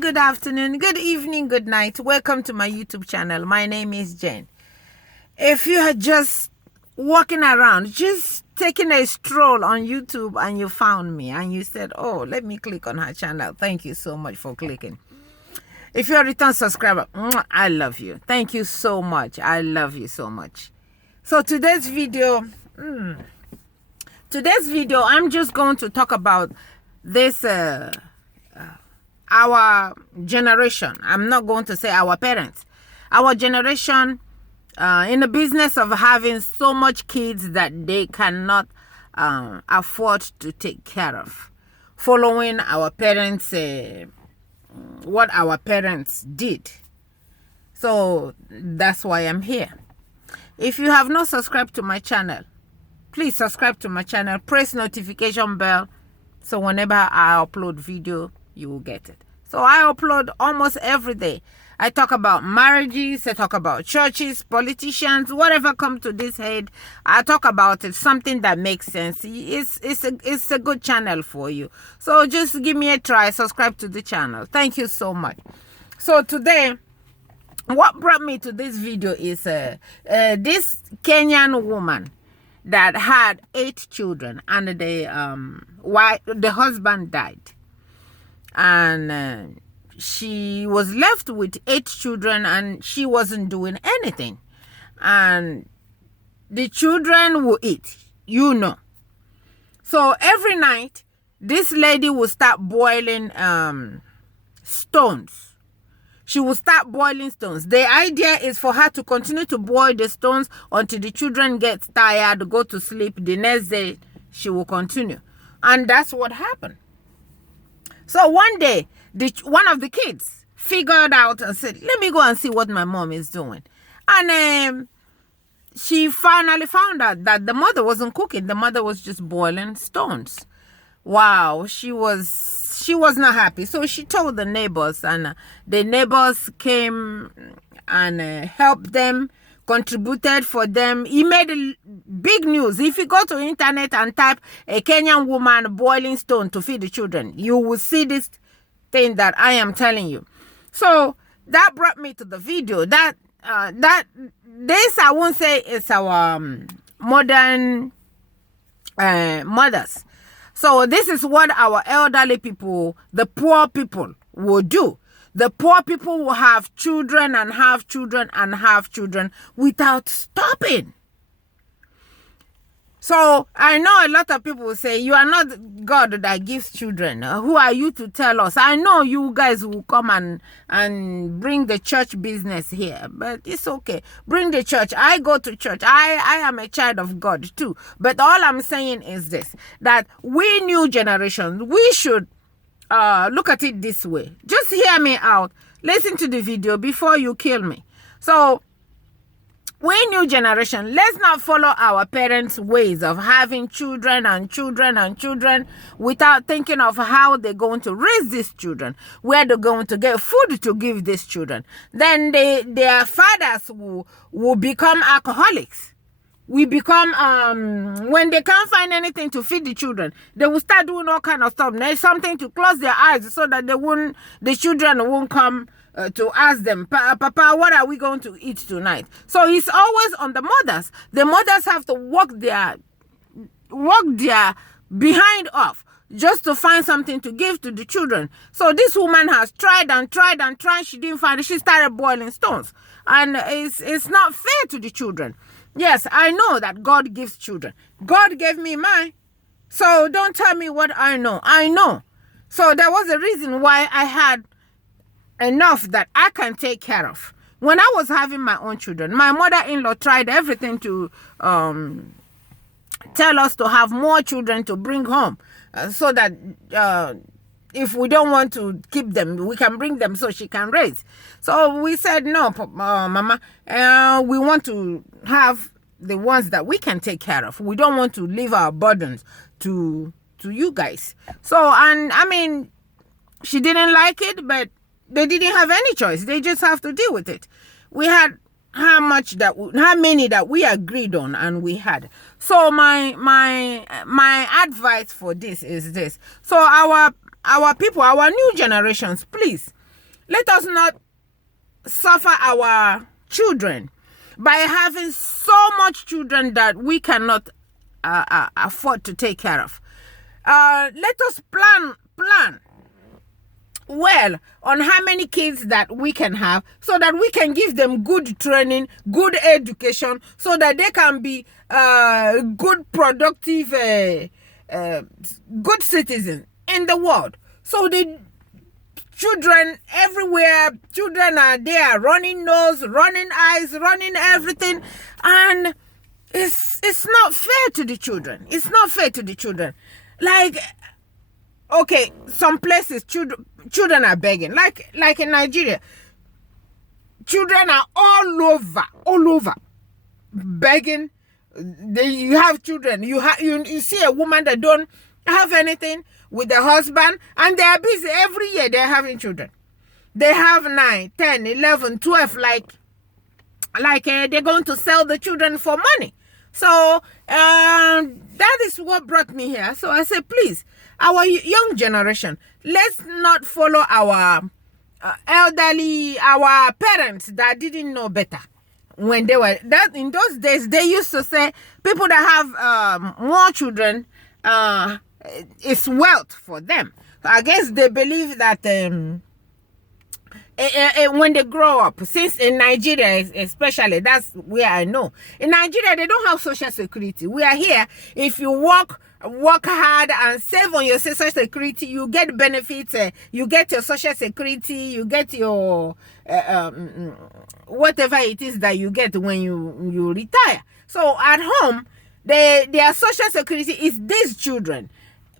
morning, good afternoon, good evening, good night. Welcome to my YouTube channel. My name is Jane. If you are just walking around, just taking a stroll on YouTube and you found me and you said, oh, let me click on her channel. Thank you so much for clicking. If you're a return subscriber, I love you. Thank you so much. I love you so much. So today's video, I'm just going to talk about this our generation. I'm not going to say our parents. Our generation in the business of having so much kids that they cannot afford to take care of. Following our parents, what our parents did. So that's why I'm here. If you have not subscribed to my channel, please subscribe to my channel. Press notification bell so whenever I upload video, you will get it. So I upload almost every day. I talk about marriages, I talk about churches, politicians, whatever comes to this head, I talk about it, something that makes sense. It's a good channel for you. So just give me a try, subscribe to the channel. Thank you so much. So today, what brought me to this video is this Kenyan woman that had 8 children and the husband died. And she was left with 8 children and she wasn't doing anything. And the children will eat, you know. So every night, this lady will start boiling stones. She will start boiling stones. The idea is for her to continue to boil the stones until the children get tired, go to sleep. The next day, she will continue. And that's what happened. So one day, one of the kids figured out and said, let me go and see what my mom is doing. And she finally found out that the mother wasn't cooking. The mother was just boiling stones. Wow, she was not happy. So she told the neighbors, and the neighbors came and helped them, contributed for them. He made big news. If you go to internet and type a Kenyan woman boiling stone to feed the children, you will see this thing that I am telling you. So that brought me to the video. This I won't say is our modern mothers. So this is what our elderly people, the poor people, will do. The poor people will have children and have children and have children without stopping. So I know a lot of people will say, you are not God that gives children. Who are you to tell us? I know you guys will come and bring the church business here, but it's okay. Bring the church. I go to church. I am a child of God too. But all I'm saying is this, that we new generation, we should look at it this way. Just hear me out. Listen to the video before you kill me. So we new generation, let's not follow our parents' ways of having children and children and children without thinking of how they're going to raise these children, where they're going to get food to give these children. Then their fathers will become alcoholics. We become, when they can't find anything to feed the children, they will start doing all kind of stuff. There's something to close their eyes so that the children won't come to ask them, Papa, what are we going to eat tonight? So it's always on the mothers. The mothers have to work their behind off just to find something to give to the children. So this woman has tried and tried and tried. She didn't find it. She started boiling stones. And it's not fair to the children. Yes, I know that God gives children. God gave me mine. So don't tell me what I know. I know. So there was a reason why I had enough that I can take care of. When I was having my own children, my mother-in-law tried everything to tell us to have more children to bring home so that if we don't want to keep them, we can bring them so she can raise. So we said, no, Mama, we want to have the ones that we can take care of. We don't want to leave our burdens to you guys. So, and I mean, she didn't like it, but they didn't have any choice. They just have to deal with it. We had how many that we agreed on, and we had. So my advice for this is this. So our people, our new generations, please Let us not suffer our children by having so much children that we cannot afford to take care of. Let us plan well on how many kids that we can have, so that we can give them good training, good education, so that they can be good, productive, good citizens in the world. So the children everywhere, children are there running nose, running eyes, running everything, and it's not fair to the children. It's not fair to the children. Like, okay, some places children are begging, like in Nigeria. Children are all over begging. You have children. You see a woman that don't have anything with the husband, and they are busy every year. They're having children. They have 9, 10, 11, 12, like they're going to sell the children for money. So that is what brought me here. So I said, please, our young generation, let's not follow our elderly, our parents that didn't know better. When they were that, in those days, they used to say people that have more children, it's wealth for them. I guess they believe that when they grow up, since in Nigeria especially, that's where I know. In Nigeria, they don't have social security. We are here. If you work hard and save on your social security, you get benefits. You get your social security. You get your whatever it is that you get when you retire. So at home, their social security is these children.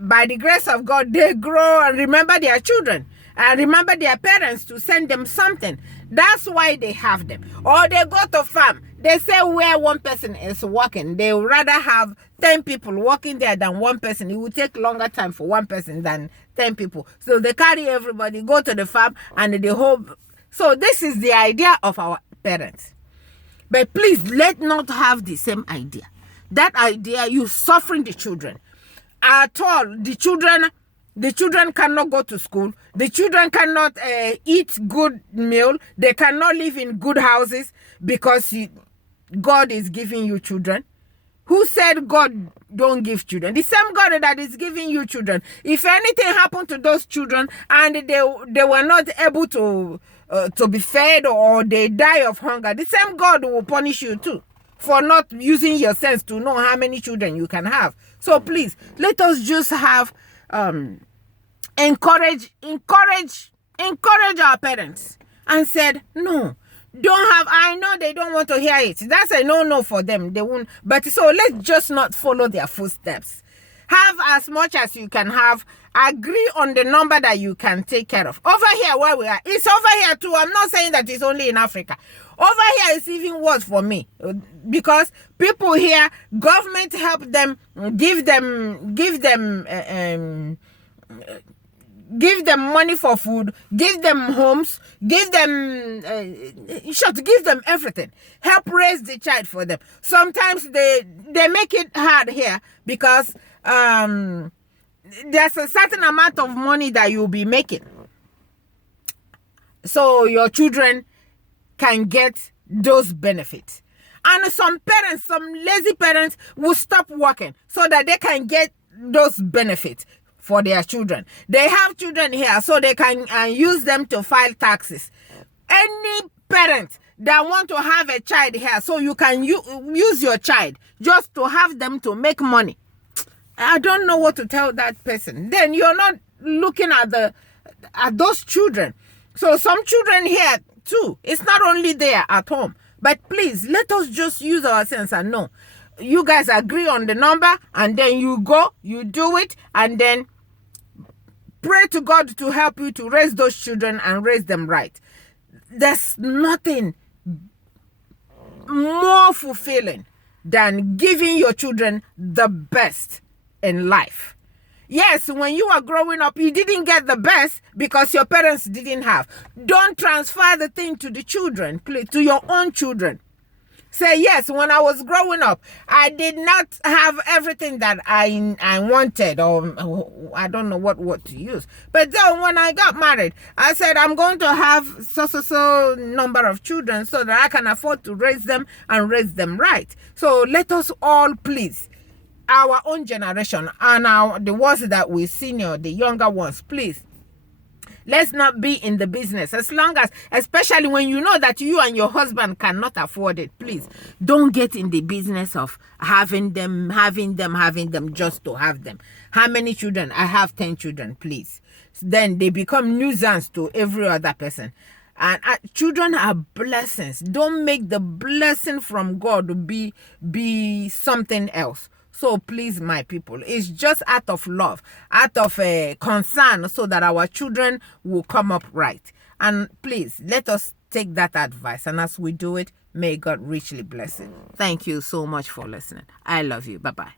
By the grace of God, they grow and remember their children and remember their parents to send them something. That's why they have them. Or they go to farm. They say where one person is working, they would rather have 10 people working there than one person. It will take longer time for one person than 10 people. So they carry everybody, go to the farm, and they hope. So this is the idea of our parents. But please, let not have the same idea. That idea, you suffering the children. At all, the children cannot go to school. The children cannot eat good meal. They cannot live in good houses because God is giving you children. Who said God don't give children? The same God that is giving you children. If anything happened to those children and they were not able to be fed, or they die of hunger, the same God will punish you too for not using your sense to know how many children you can have. So please, let us just have encourage our parents and said, no, don't have. I know they don't want to hear it. That's a no for them. They won't. But so let's just not follow their footsteps. Have as much as you can have. Agree on the number that you can take care of. Over here where we are, it's over here too. I'm not saying that it's only in Africa. Over here it's even worse for me, because people here, government help them, give them money for food, give them homes, give them give them everything, help raise the child for them. Sometimes they make it hard here because there's a certain amount of money that you'll be making, so your children can get those benefits. And some parents, some lazy parents, will stop working so that they can get those benefits for their children. They have children here so they can use them to file taxes. Any parent that want to have a child here so you can use your child just to have them to make money, I don't know what to tell that person. Then you're not looking at those children. So some children here too, it's not only there at home. But please, let us just use our sense and know. You guys agree on the number, and then you go, you do it, and then pray to God to help you to raise those children and raise them right. There's nothing more fulfilling than giving your children the best in life. Yes, when you are growing up, you didn't get the best because your parents didn't have. Don't transfer the thing to the children, please, to your own children. Say yes. When I was growing up, I did not have everything that I wanted, or I don't know what word to use. But then when I got married, I said I'm going to have so number of children so that I can afford to raise them and raise them right. So let us all please, our own generation and the ones that we senior, the younger ones, please. Let's not be in the business. As long as, especially when you know that you and your husband cannot afford it, please don't get in the business of having them just to have them. How many children? I have 10 children, please. Then they become nuisance to every other person. And children are blessings. Don't make the blessing from God be something else. So please, my people, it's just out of love, out of concern, so that our children will come up right. And please, let us take that advice. And as we do it, may God richly bless it. Thank you so much for listening. I love you. Bye-bye.